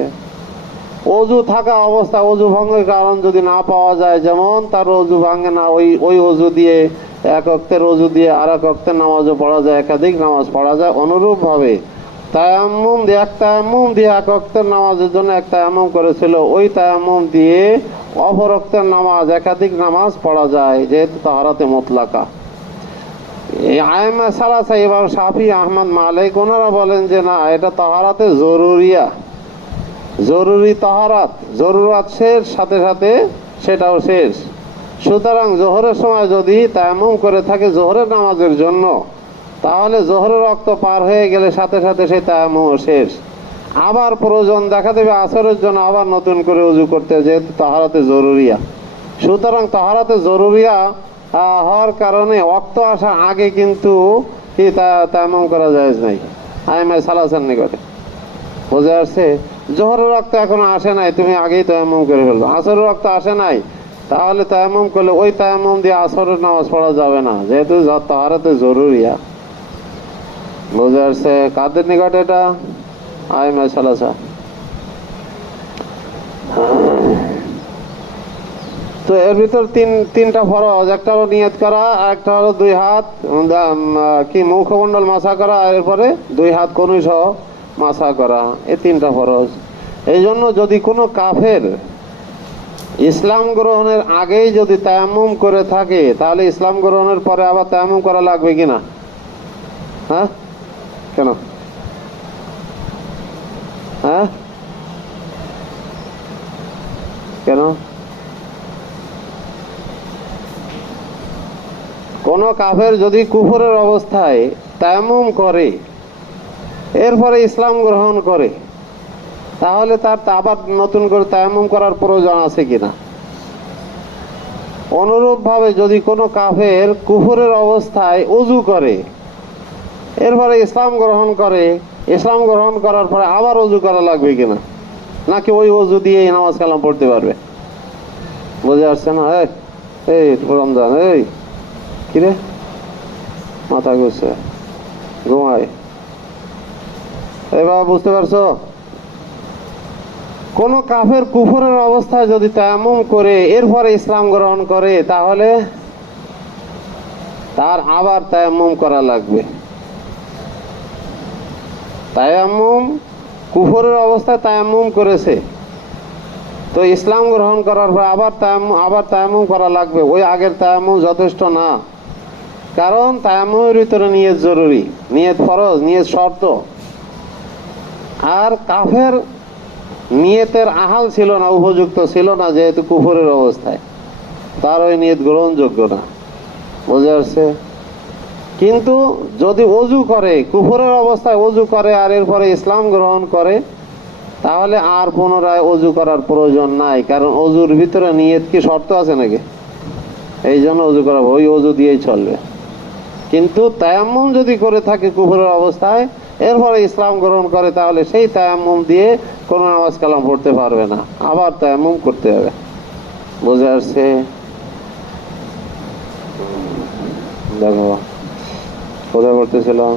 অজু থাকা অবস্থা অজু ভঙ্গের কারণ যদি না পাওয়া যায়, যেমন তার অজু ভাঙে না, ওই অজু দিয়ে এক ওয়াক্তের অজু দিয়ে আর এক ওয়াক্তের নামাজও পড়া যায়, একাধিক নামাজ পড়া যায়। অনুরূপভাবে তায়াম্মুম দিয়ে এক ওয়াক্তের নামাজের জন্য এক তায়াম্মুম করেছিল, ওই তায়াম্মুম দিয়ে অপর ওয়াক্তের নামাজ একাধিক নামাজ পড়া যায়, যেহেতু তাহারাতে মুতলাকা। এই আইমা সালাসা ইমাম শাফি, আহমদ, মালিক ওনারা বলেন যে না, এটা তাহারাতে জরুরিয়া, জরুরি তাহারাত, জরুরাত শেষ, সাথে সাথে সেটাও শেষ। সুতরাং জোহরের সময় যদি তায়াম্মুম করে থাকে জোহরের নামাজের জন্য, তাহলে জোহরের ওয়াক্ত পার হয়ে গেলে সাথে সাথে সেই তায়াম্মুম শেষ। আবার প্রয়োজন দেখা দেবে আসরের জন্য আবার নতুন করে উজু করতে, যেহেতু তাহারাতে জরুরিয়া। সুতরাং তাহারাতে জরুরিয়া হওয়ার কারণে ওয়াক্ত আসার আগে কিন্তু কি তায়াম্মুম করা জায়েজ নাই আইমাই সালাসার নিকটে। বুঝে আসছে? জোহরের ওয়াক্ত এখনো আসে নাই, তুমি আগেই তায়াম্মুম করে ফেলবে। আসরের ওয়াক্ত আসে নাই, তাহলে তায়াম্মুম করলে ওই তায়াম্মুম দিয়ে আসরের নামাজ পড়া যাবে না, যেহেতু তাহারাতে জরুরিয়া। বুঝে আসছে? কাদের নিকট এটা? আইমাই সালাসা। তো এর ভিতর তিনটা ফরজ, একটা হলো নিয়ত করা, একটা হলো দুই হাত মুখমণ্ডল মাসা করা, আর এরপরে দুই হাত কনুই সহ মাসা করা, এই তিনটা ফরজ। এই জন্য যদি কোনো কাফের ইসলাম গ্রহণের আগেই যদি তায়াম্মুম করে থাকে, তাহলে ইসলাম গ্রহণের পরে আবার তায়াম্মুম করা লাগবে কিনা? হ্যাঁ, কেন? হ্যাঁ, কেন? কোন কাফের যদি কুফরের অবস্থায় তায়াম্মুম করে এরপরে ইসলাম গ্রহণ করে, তাহলে তার আবার নতুন করে তায়াম্মুম করার প্রয়োজন আছে কিনা? অনুরূপভাবে যদি কোনো কাফের কুফরের অবস্থায় ওযু করে এরপরে ইসলাম গ্রহণ করে, ইসলাম গ্রহণ করার পরে আবার ওযু করা লাগবে কিনা, নাকি ওই ওযু দিয়ে নামাজ কালাম পড়তে পারবে? বুঝে আসছে না? এই রমজান, এই কিরে মাথা ঘুরছে, ঘুমায়, এবার বুঝতে পারছো? কোন কাফের কুফরের অবস্থায় যদি তায়াম্মুম করে এরপরে ইসলাম গ্রহণ করে, তাহলে তার আবার তায়াম্মুম করা লাগবে। তায়াম্মুম কুফরের অবস্থায় তায়াম্মুম করেছে, তো ইসলাম গ্রহণ করার পর আবার তায়াম্মুম করা লাগবে। ওই আগের তায়াম্মুম যথেষ্ট না, কারণ তায়াম্মুমের ভিতরে নিয়ত জরুরি, নিয়ত ফরজ, নিয়ত শর্ত। আর কাফের নিয়তের আহাল ছিল না, উপযুক্ত ছিল না, যেহেতু কুফরের অবস্থায়, তার ওই নিয়ত গ্রহণযোগ্য না। বুঝে আসছে? কিন্তু যদি ওযু করে, কুফরের অবস্থায় ওযু করে আর এরপরে ইসলাম গ্রহণ করে, তাহলে আর পুনরায় ওযু করার প্রয়োজন নাই, কারণ ওযুর ভিতরে নিয়ত কি শর্ত আছে নাকি? এই জন্য ওযু করা, ওই ওযু দিয়েই চলবে। কিন্তু তায়াম্মুম যদি করে থাকে কুফরের অবস্থায় এরপরে ইসলাম গ্রহণ করে, তাহলে সেই তায়াম্মুম দিয়ে কোনো নামাজ কালাম পড়তে পারবে না, আবার তায়াম্মুম করতে হবে। বুঝে আসছে? দেখো কোথায় পড়তেছিলাম?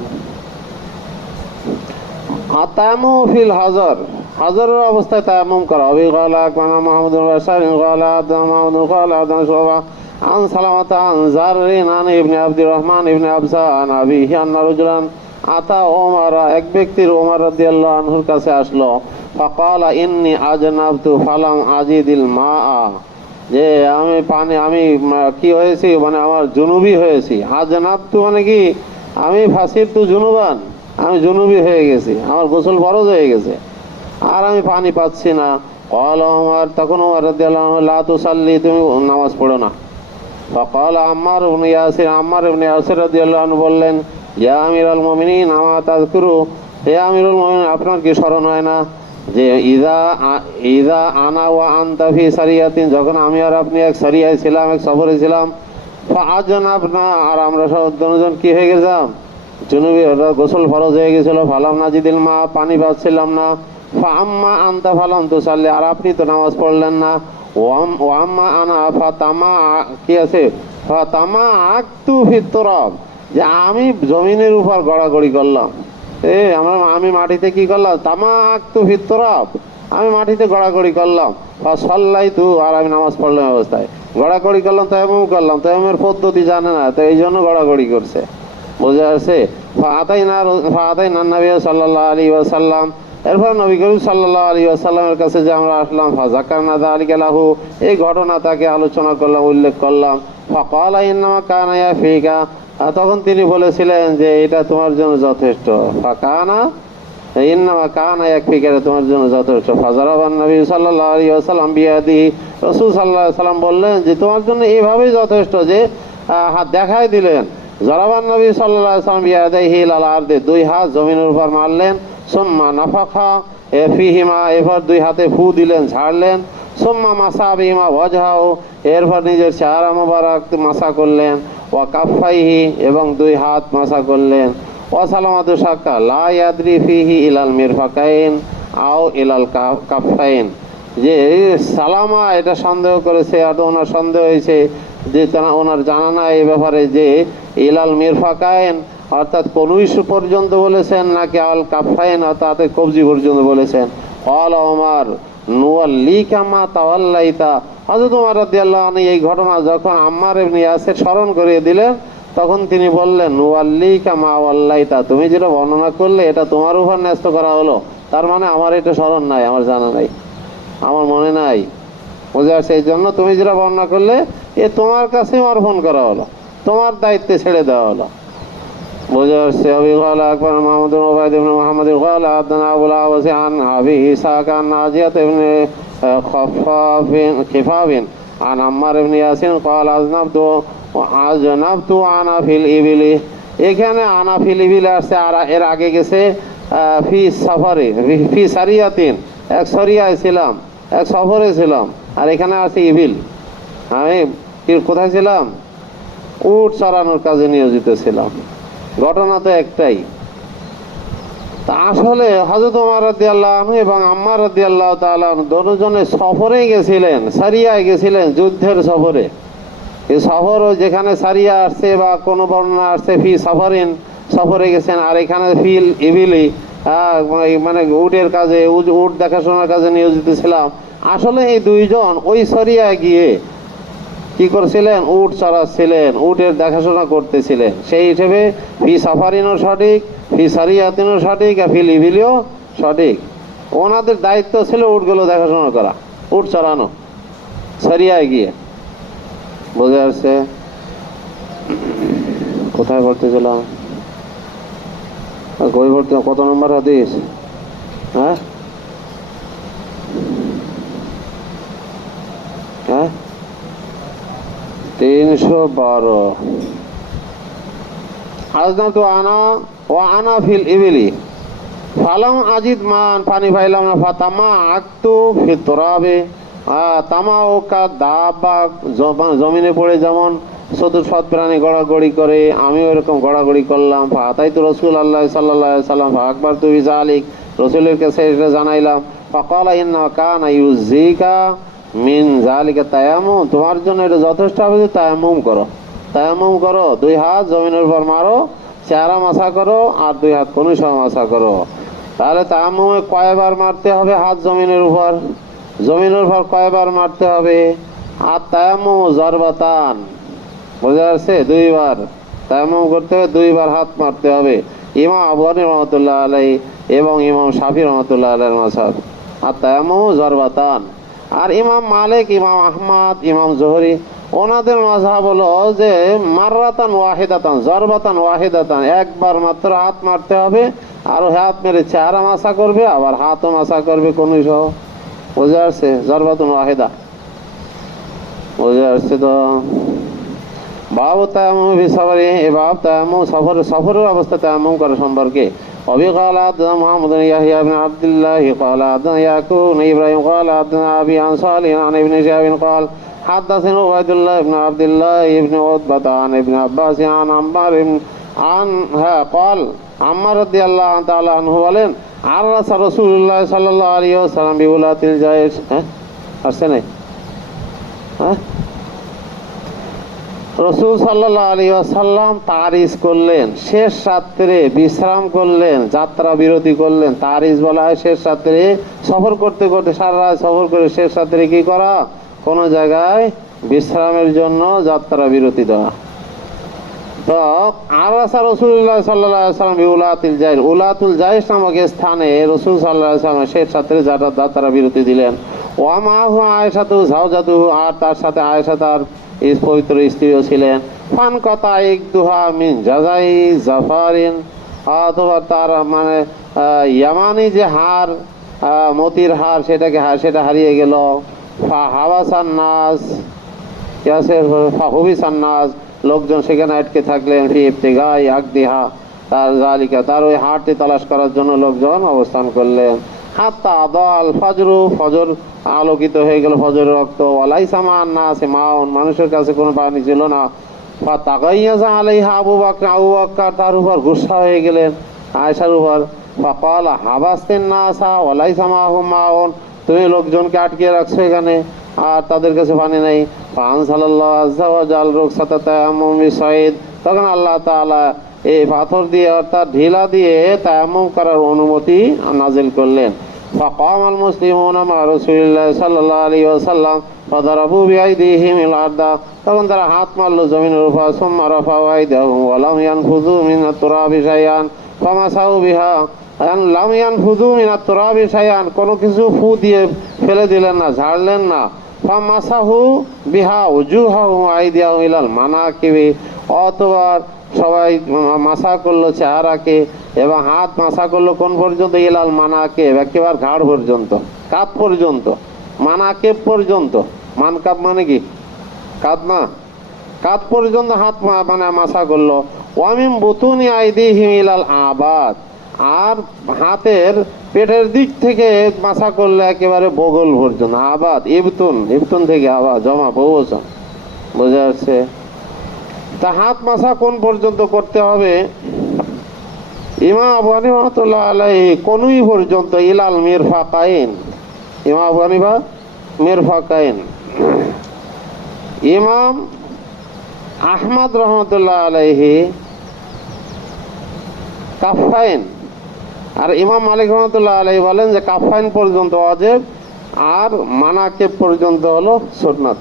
তায়াম্মুম ফিল হাজার, হাজারের অবস্থায় তায়াম্মুম করা। মাহমুদুল عن سلامة عن زر عن ابن عبد الرحمن ابن أبسا عن أبيه أن رجلا أتى عمر, এক ব্যক্তির ওমর রাদিয়াল্লাহু আনহুর কাছে আসলো। فقال إني أجنبت فلم أجد الماء, যে আমি কি হয়েছি, মানে আমার জুনুবি হয়েছি। আজনাবতু মানে কি, আমি ফাসিরতু জুনুবান, আমি জুনুবি হয়ে গেছি, আমার গোসল ফরজ হয়ে গেছে, আর আমি পানি পাচ্ছি না। قال عمر, তখন ওমর রাদিয়াল্লাহু আনহু, লা তুসাল্লি, তুমি নামাজ পড়ো না। فقال عمار بن ياسر, আম্মার ইবনে ইয়াসির রাদিয়াল্লাহু আনহু বললেন, ইয়া আমিরুল মুমিনিন আমা তাযকুরু, হে আমিরুল মুমিনিন, আপনার কি স্মরণ হয় না যে ইযা আনা ওয়া আনতা ফি সারিয়াতিন, যখন আমি আর আপনি এক সারিয়ায় ছিলাম, এক সফরে ছিলাম, ফাআজনাবনা, আর আমরা সব দুজন কি হয়ে গেছিলাম, জুনুবি ওটা গোসল ফরজ হয়ে গেছিল, ফালাম নাজিদিল মা, পানি পাচ্ছিলাম না। ফা আম্মা আনতা ফালাম তুসাল্লি, আর আপনি তো নামাজ পড়লেন না। ও আম্মা আনা ফা তামা, কি আছে, ফা তামা আকতু ফিত তুরাব, যে আমি জমিনের উপর গড়াগড়ি করলাম। আমি মাটিতে কি করলাম, তামা আকতু ফিত তুরাব, আমি মাটিতে গড়াগড়ি করলাম। ফা সাল্লাইতু, আর আমি নামাজ পড়লাম অবস্থায় গড়াগড়ি করলাম, তায়াম্মুম করলাম, তায়াম্মুমের পদ্ধতি জানে না, তো এই জন্য গড়াগড়ি করছে। বোঝা যাচ্ছে? ফাআতাইনা নবী সাল্লাল্লাহু আলাইহি ওয়াসাল্লাম, এরপর নবী করিম সাল্লাল্লাহু আলাইহি ওয়াসাল্লামের কাছে যে আমরা আসলাম, ফাযাকারনা যালিকা লাহু, এই ঘটনা তাকে আলোচনা করলাম, উল্লেখ করলাম। ফাকালা ইন্নামা কানা ইয়াফিকা, তখন তিনি বলেছিলেন যে এটা তোমার জন্য যথেষ্ট। ফাকানা ইন্নামা কানা ইয়াকফিকা, তোমার জন্য যথেষ্ট। ফাজারাবান নবী সাল্লাল্লাহু আলাইহি ওয়াসাল্লাম বিয়াদিহি, রাসূল সাল্লাল্লাহু আলাইহি ওয়াসাল্লাম বললেন যে তোমার জন্য এইভাবেই যথেষ্ট, যে হাত দেখাই দিলেন। জরাবান নবী সাল্লাল্লাহু আলাইহি ওয়াসাল্লাম বিয়াদিহি আলা আরদি, দুই হাত জমিনের উপর মারলেন। সুম্মা নাফাখা ফিহিমা, এরপর দুই হাতে ফু দিলেন, ছাড়লেন। সুম্মা মাসা বিহিমা ওয়াজহাহু, এরপর নিজের চেহারা মোবারক মাসা করলেন। ওয়া কাফাইহি, এবং দুই হাত মাসা করলেন। ওয়া সালামাতু শাক্কা লা ইয়াদরি ফিহি ইলাল মিরফাকাইন আও ইলাল কাফাইন, যে সালামা এটা সন্দেহ করেছে, আর ওনার সন্দেহ হয়েছে যে ওনার জানা নাই এই ব্যাপারে যে ইলাল মিরফাকাইন অর্থাৎ কনুই পর্যন্ত বলেছেন নাকি আল কাফাইন অর্থাৎ কবজি পর্যন্ত বলেছেন। অল ওমর নুয়াল্লিকা মা তাওয়াল্লাইতা, হযরত ওমর রাদিয়াল্লাহু আনহু এই ঘটনা যখন আম্মার ইবনে ইয়াসির স্মরণ করিয়ে দিলেন, তখন তিনি বললেন নুয়াল্লিকা মা ওয়াল্লাইতা, তুমি যেটা বর্ণনা করলে এটা তোমার উপর ন্যস্ত করা হলো, তার মানে আমার এটা স্মরণ নাই, আমার জানা নাই, আমার মনে নাই। বুঝে আসছে? এই জন্য তুমি যেটা বর্ণনা করলে এ তোমার কাছে অর্পণ করা হলো, তোমার দায়িত্বে ছেড়ে দেওয়া হলো। বুঝে আসছে? আবি قال আকবর মাহমুদ বিন উবাইদ ইবনে মুহাম্মদ قال حدثنا ابو الاحوص عن ابي اسحاق عن ناجية بن خفاف عن عمار بن ياسين قال اذنبت انا في الابل, এখানে আনা ফিল ইবিল আসছে, আর এর আগে গেছে ফি সফরে ফি সারিয়াতিন, এক সরিয়ায় ছিলাম, এক সফরে ছিলাম, আর এখানে আছে ইবিল, আমি কোথায় ছিলাম, উট চড়ানোর কাজে নিয়োজিত ছিলাম। ঘটনা তো একটাই। তা আসলে হযরত ওমর রাদিয়াল্লাহু আনহু এবং আম্মার রাদিয়াল্লাহু তাআলা দুজনে সফরে গেছিলেন, সারিয়ায় গেছিলেন, যুদ্ধের সফরে। এই সফর যেখানে সারিয়া আসছে বা কোনো বর্ণনা আসছে ফি সফরিন, সফরে গেছেন, আর এখানে ফিল ইবিলি মানে উটের কাজে, উট দেখাশোনার কাজে নিয়োজিত ছিলাম। আসলে এই দুইজন ওই সরিয়ায় গিয়ে কি করছিলেন, উট চড়াচ্ছিলেন, উটের দেখাশোনা করতেছিলেন। সেই হিসেবে ফি সাফারিনও সঠিক, ফি সারিয়াতিনও সঠিক, আর ফিল ইবিলিও সঠিক। ওনাদের দায়িত্ব ছিল উটগুলো দেখাশোনা করা, উট চড়ানো সরিয়ায় গিয়ে। বুঝে আসছে? কোথায় পড়তেছিলাম, কই পড়তে, কত নম্বর হাদিস? হ্যাঁ হ্যাঁ 312। আজনাতু আনা ওয়া আনা ফিল ইবিলি ফালাম আজিদ মান, পানি পাইলাম না। ফাতামা আকতু ফিত তুরাবে, তামা ও কা দাবা, জমিনে পড়ে যেমন চতুষ্পদ প্রাণী গড়াগড়ি করে, আমিও এরকম গড়াগড়ি করলাম। ফাতাইতু রাসূলুল্লাহ সাল্লাল্লাহু আলাইহি ওয়াসাল্লাম ফাকবারতু বিযালিক, রাসূলের কাছে এটা জানাইলাম। ফাকালা ইন্না কানা ইউজিকা মিন যালিকা তায়াম্মুম, তোমার জন্য এটা যথেষ্ট হবে যে তায়াম্মুম করো, তায়াম্মুম করো, দুই হাত জমিনের উপর মারো, চেহারা মাসা করো, আর দুই হাত কোন সময় মাসা করো। তাহলে তায়াম্মুমে কয়বার মারতে হবে হাত জমিনের উপর, জমিনের উপর কয়বার মারতে হবে? আর তায়াম্মুম জরবাতান, বোঝা যাচ্ছে? দুইবার তায়াম্মুম করতে হবে, দুইবার হাত মারতে হবে। ইমাম আবু হানিফা রাহমাতুল্লাহ আলাইহি এবং ইমাম শাফি রাহমাতুল্লাহ আলাইহির মাযহাব আর তায়াম্মুম জরবাতান। আর ইমাম মালিক, ইমাম আহমদ, ইমাম জোহরি ওনাদের মাযহাব হলো যে মাররাতান ওয়াহিদাতান, জরবাতান ওয়াহিদাতান, একবার মাত্র হাত মারতে হবে, আর হাত মেরে চেহারা মাসা করবে, আবার হাতও মাসা করবে কোনই সহ। বুঝে আসছে? জরবাতুন ওয়াহিদা। বুঝে আসছে তো? বাবু তায়াম্মুম ফি সফরি, এই বাব তায়াম্মুম সফরের অবস্থা তায়াম্মুম করা সম্পর্কে। وبه قال حدثنا محمد بن يحيى بن عبد الله قال حدثنا يعقوب بن ابراهيم قال حدثنا ابي عن صالح عن ابن شهاب قال حدثنا عبيد الله بن عبد الله بن عتبة عن ابن عباس عن عمار হ্যাঁ কল আম্মার রাদিয়াল্লাহু তাআলা আনহু বলেন আর রাসূলুল্লাহ সাল্লাল্লাহু আলাইহি ওয়াসাল্লাম বিউলাতিল জায়েশ। আসছে নাই? রাসূল সাল্লাল্লাহু আলাইহি ওয়াসাল্লাম তারিজ করলেন, শেষ রাত্রে বিশ্রাম করলেন, যাত্রা বিরতি করলেন। তারিজ বলা হয় শেষ রাত্রে সফর করতে করতে, সারা রাত সফর করে শেষ রাত্রে কি করা, কোন জায়গায় বিশ্রামের জন্য যাত্রা বিরতি দেওয়া। তো আর রাসূলুল্লাহ সাল্লাল্লাহু আলাইহি ওয়াসাল্লাম বিউলাতিল জায়েশ, উলাতুল জায়েশ নামক স্থানে রাসূল সাল্লাল্লাহু আলাইহি ওয়াসাল্লাম শেষ রাত্রে যাত্রা বিরতি দিলেন। ওয়া মাহু আয়েশাতু যাওজাতুহু, আর তার সাথে আয়েশা তার পবিত্র স্ত্রীও ছিলেন। ফান কথা এক দুহা মিন জাজাই জাফারিন, অথবা তার মানে ইয়ামানি যে হার, মতির হার, সেটা হারিয়ে গেল। ফা হাওয়াসান নাস, ফাহুবিসান নাস, লোকজন সেখানে আটকে থাকলেন। ফি ইবতিগাই আকদিহা, তার জালিকা, তার ওই হারটি তালাশ করার জন্য লোকজন অবস্থান করলেন। হাত্তা আদাল ফজরু, ফজর আলোকিত হয়ে গেল, ফজরের রক্ত। ওয়ালাইসা মান নাসি মাউন, মানুষের কাছে কোনো পানি ছিল না। ফাতাগাইয়াজা আলাইহা আবু বকর, আবু বকর তার উপর গুসা হয়ে গেলেন, আয়েশার উপর। ফাকালা হাবাসতিন নাসা ওয়ালাইসা মাহুম মাউন, তুমি লোকজনকে আটকে রাখছো এখানে আর তাদের কাছে পানি নাই। ফাআনজালাল্লাহু আযজা ওয়া জাল রুকসাতা তায়াম্মুম বিসাইদ, তখন আল্লাহ তাআলা এই পাথর দিয়ে অর্থাৎ ঢিলা দিয়ে তায়াম্মুম করার অনুমতি নাজিল করলেন। ফাকামাল মুসলিমুনা মা রাসূলিল্লাহ সাল্লাল্লাহু আলাইহি ওয়াসাল্লাম ফাদারাবু বিআইদিহিম আল আরদা, তখন তারা হাত মারল জমিনের উপর। সুম্মা রাফাউ আইদিয়াহুম ওয়া লাম ইয়ানফুযু মিনাত তুরাবি শাইআন ফামাসাউ বিহা, লাম ইয়ানফুযু মিনাত তুরাবি শাইআন, কোনো কিছু ফু দিয়ে ফেলে দিলেন না, ঝাড়লেন না। ফামাসাহু বিহা উজুহাহুম আইদিয়াহুম ইলাল মানাকিবি, অথবা সবাই মাসা করলো চেহারাকে এবং হাত মাসা করলো কোন পর্যন্ত, ইলাল মানাকে, একেবারে ঘাড় পর্যন্ত, কাঁধ পর্যন্ত, মানাকে পর্যন্ত। মানকাপ মানে কি? কাঁধ না, কাঁধ পর্যন্ত হাত মানে মাসা করলো। ওয়ামিন বুতুনি আইদিহিম ইলাল আবাদ, আর হাতের পেটের দিক থেকে মাসা করলে একেবারে বগল পর্যন্ত। আবাদ ইবতুন, ইবতুন থেকে আবাদ, জমা বহুবচন, বোঝা যাচ্ছে। তা হাত মাসা কোন পর্যন্ত করতে হবে? ইমাম আবু হানিফা রাহমাতুল্লাহ আলাইহি কোনই পর্যন্ত, ইলাল মিরফাকাইন, ইমাম আবু হানিফা মিরফাকাইন। ইমাম আহমদ রহমতুল্লাহ আলাইহি কাফাইন, আর ইমাম মালিক রহমতুল্লাহ আলাইহি বলেন যে কাফাইন পর্যন্ত ওয়াজিব আর মানাকিব পর্যন্ত হলো সুন্নাত।